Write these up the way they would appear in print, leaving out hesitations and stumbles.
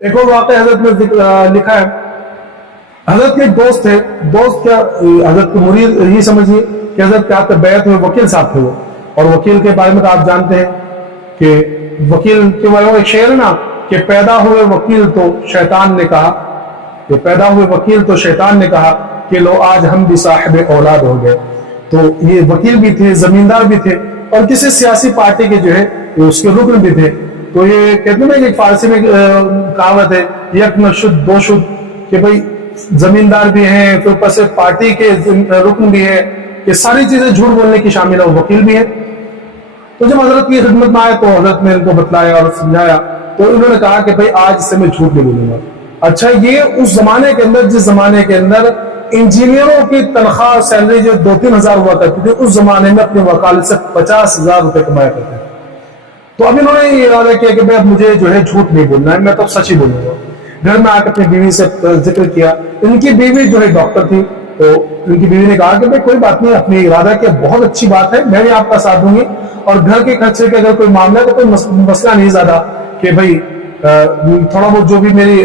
एक और वाक़या हजरत में लिखा है, हजरत के एक दोस्त थे, दोस्त क्या हजरत के मुरीद ही समझिए कि हजरत के हाथ बैत में वकील साहब थे वो, और वकील के बारे में तो आप जानते हैं कि वकील के बारे में एक शेर है ना कि पैदा हुए वकील तो शैतान ने कहा, कि पैदा हुए वकील तो शैतान ने कहा कि लो आज हम भी साहिब औलाद हो गए। तो ये वकील भी थे, जमींदार भी थे, और किसी सियासी पार्टी के जो है उसके रुकन भी थे। तो ये कहते हैं कि फारसी में कहावत है, यक न शुद्ध दो शुद्ध, कि भाई जमींदार भी हैं, फिर ऊपर से पार्टी के रुकन भी है, ये सारी चीजें झूठ बोलने की शामिल है, वकील भी है। तो जब हजरत की खिदमत में आए तो हजरत ने इनको बतलाया और समझाया, तो इन्होंने कहा कि भाई आज से मैं झूठ नहीं बोलूंगा। अच्छा, ये उस जमाने के अंदर, जिस जमाने के अंदर इंजीनियरों की तनख्वाह सैलरी जो 2-3 हजार हुआ करती थी, उस जमाने में अपनी वकालत से 50,000 रुपए कमाया करते थे। तो अब इन्होंने ये इरादा किया कि भाई अब मुझे जो है झूठ नहीं बोलना है, मैं तो सच ही बोलूंगा। घर में आकर अपनी बीवी से जिक्र किया। इनकी बीवी जो है डॉक्टर थी, तो इनकी बीवी ने कहा कि भाई कोई बात नहीं, अपनी इरादा की बहुत अच्छी बात है, मैं भी आपका साथ दूंगी, और घर के खर्चे का अगर कोई मामला है तो कोई मसला नहीं ज्यादा, कि भाई थोड़ा बहुत जो भी मेरी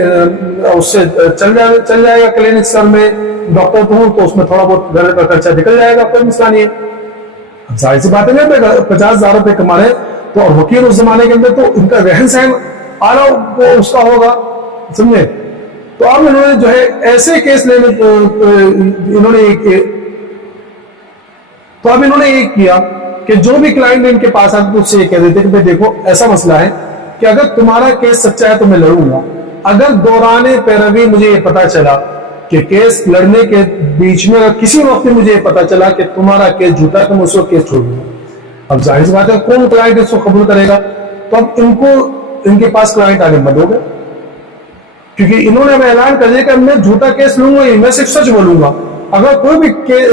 उससे चल जाएगा, क्लिनिक सर में डॉक्टर तो हूँ, तो उसमें थोड़ा बहुत घर का खर्चा निकल जाएगा, कोई मसला नहीं है। जाहिर सी बात है, 50,000 रुपए कमा रहे, तो और वकील उस जमाने के अंदर तो इनका रहन सहन आला उसका होगा, समझे। तो अब इन्होंने जो है ऐसे केस लेने इन्होंने एक किया कि जो भी क्लाइंट इनके पास आते उससे ये कह देते कि भाई देखो ऐसा मसला है कि अगर तुम्हारा केस सच्चा है तो मैं लड़ूंगा, अगर दौराने पैरवी मुझे ये पता चला कि केस लड़ने के बीच में अगर किसी वक्त मुझे ये पता चला कि तुम्हारा केस झूठा है तो मैं उसको केस छोड़ दूंगा। अब जाहिर सी बात है कौन क्लाइंट इसको कबूल करेगा, तो अब इनके पास क्लाइंट आगे बंद हो गए, क्योंकि इन्होंने ऐलान कर दिया कि मैं झूठा केस लूंगा ही, मैं सिर्फ सच बोलूंगा, अगर कोई भी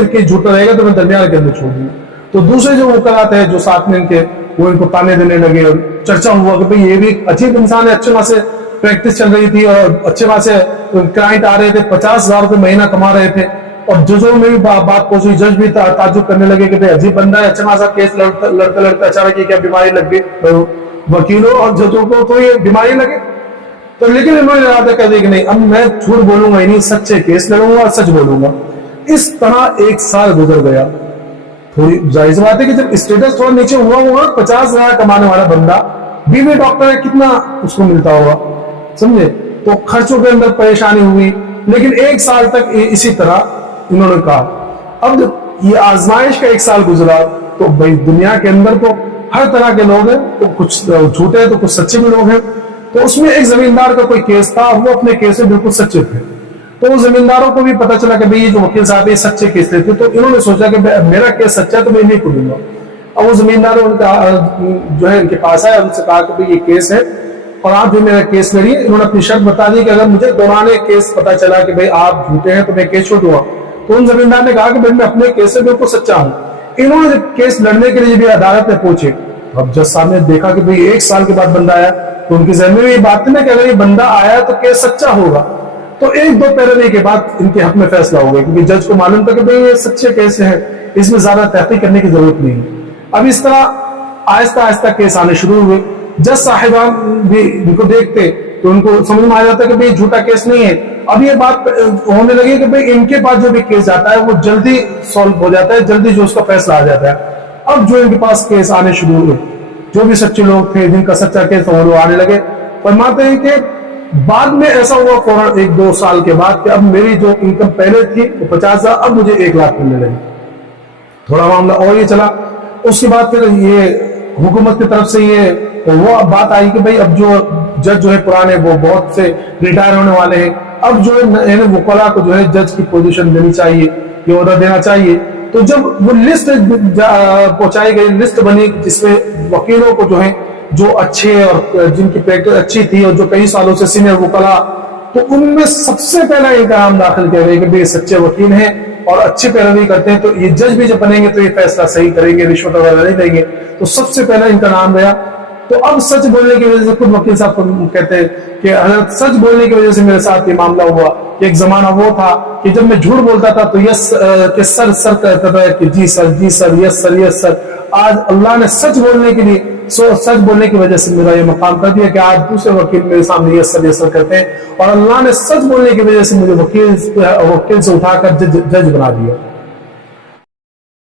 केस झूठा रहेगा तो मैं दरमियान के अंदर छोड़ दूंगा। तो दूसरे जो वकालत है जो साथ में इनके, वो इनको ताने देने लगे, और चर्चा हुआ कि भाई ये भी अजीब इंसान है, अच्छे खासे प्रैक्टिस चल रही थी और अच्छे खासे क्लाइंट आ रहे थे, 50,000 रुपए महीना कमा रहे थे, और जजों में भी बात पहुंची, जज भी ताज्जुब करने लगे कि भाई अजीब बंदा है, अच्छा खासा केस लड़ते अचानक ये क्या बीमारी लग गई वकीलों और जजों को, तो ये बीमारी लगे। तो लेकिन इन्होंने इरादा कर दिया कि नहीं, अब मैं झूठ बोलूंगा ही नहीं, सच्चे केस लड़ूंगा और सच बोलूंगा। इस तरह 1 साल गुजर गया। थोड़ी जाहिर सी बात है कि जब स्टेटस थोड़ा नीचे हुआ होगा, 50,000 कमाने वाला बंदा, बीवी डॉक्टर है, कितना उसको मिलता होगा, समझे। तो खर्चों के अंदर परेशानी हुई, लेकिन 1 साल तक इसी तरह इन्होंने कहा। अब जब ये आजमाइश का 1 साल गुजरा, तो भाई दुनिया के अंदर तो हर तरह के लोग हैं, तो कुछ झूठे हैं तो कुछ सच्चे भी लोग हैं। तो उसमें एक जमींदार का कोई केस था, वो अपने केस में बिल्कुल सच्चे थे, तो जमींदारों को भी पता चला कि भाई ये जो वकील साहब है सच्चे केस लेते, तो इन्होंने सोचा कि मेरा केस सच्चा है तो मैं इन्हीं को दूंगा। अब वो जमींदार जो है इनके पास आया, उनसे कहा कि भाई ये केस है और आप जो मेरा केस लड़िए। इन्होंने अपनी शर्त बता दी कि अगर मुझे दौराने केस पता चला कि भाई आप झूठे हैं तो मैं केस छोड़ दूंगा। तो उन जमींदार ने कहा कि भाई मैं अपने केस से बिल्कुल सच्चा हूं। इन्होंने जब केस लड़ने के लिए भी अदालत में पहुंचे, अब जज साहब ने देखा कि भाई 1 साल के बाद बंदा आया, तो उनकी जहन में ये बात थी ना कि अगर ये बंदा आया तो केस सच्चा होगा। तो 1-2 पैरवी के बाद इनके हक में फैसला हो गया, क्योंकि जज को मालूम था कि भाई ये सच्चे केस है, इसमें ज्यादा तहकीक करने की जरूरत नहीं है। अब इस तरह आहिस्ता आहिस्ता केस आने शुरू हुए। जज साहिबान भी इनको देखते तो उनको समझ में आ जाता कि भाई झूठा केस नहीं है। अब ये बात होने लगी कि भाई इनके पास जो भी केस जाता है वो जल्दी सॉल्व हो जाता है, जल्दी जो उसका फैसला आ जाता है। अब जो इनके पास केस आने शुरू हुए, जो भी सच्चे लोग थे जिनका सच्चा केस था वो आने लगे। फरमाते हैं कि बाद में ऐसा हुआ फौरन 1-2 साल के बाद कि अब मेरी जो इनकम पहले थी वो 50,000, अब मुझे 1 लाख मिलने लगी। थोड़ा मामला और ये चला। उसके बाद फिर ये हुकूमत की तरफ से ये वो बात आई कि भाई अब जो जज जो है पुराने वो बहुत से रिटायर होने वाले हैं, अब जो है वकला को जो है जज की पोजीशन देनी चाहिए, ये ऑर्डर देना चाहिए। तो जब वो लिस्ट पहुंचाई गई, लिस्ट बनी जिसमें वकीलों को जो है जो अच्छे और जिनकी प्रैक्टिस अच्छी थी और जो कई सालों से सीनियर वकला, तो उनमें सबसे पहला इनका नाम दाखिल किया गया कि भाई सच्चे वकील हैं और अच्छी पैरवी करते हैं, तो ये जज भी जब बनेंगे तो ये फैसला सही करेंगे, रिश्वत वगैरह नहीं देंगे। तो सबसे पहला इनका नाम गया। तो अब सच बोलने की वजह से खुद वकील साहब कहते हैं कि हजरत सच बोलने की वजह से मेरे साथ ये मामला हुआ। एक जमाना वो था कि जब मैं झूठ बोलता था तो यस के सर कहता था कि जी sir, yes sir, yes sir. आज अल्लाह ने सच बोलने के लिए सच बोलने की वजह से मेरा ये मकाम कर दिया कि आज दूसरे वकील मेरे सामने यस करते हैं, और अल्लाह ने सच बोलने की वजह से मुझे वकील से उठाकर जज बना दिया।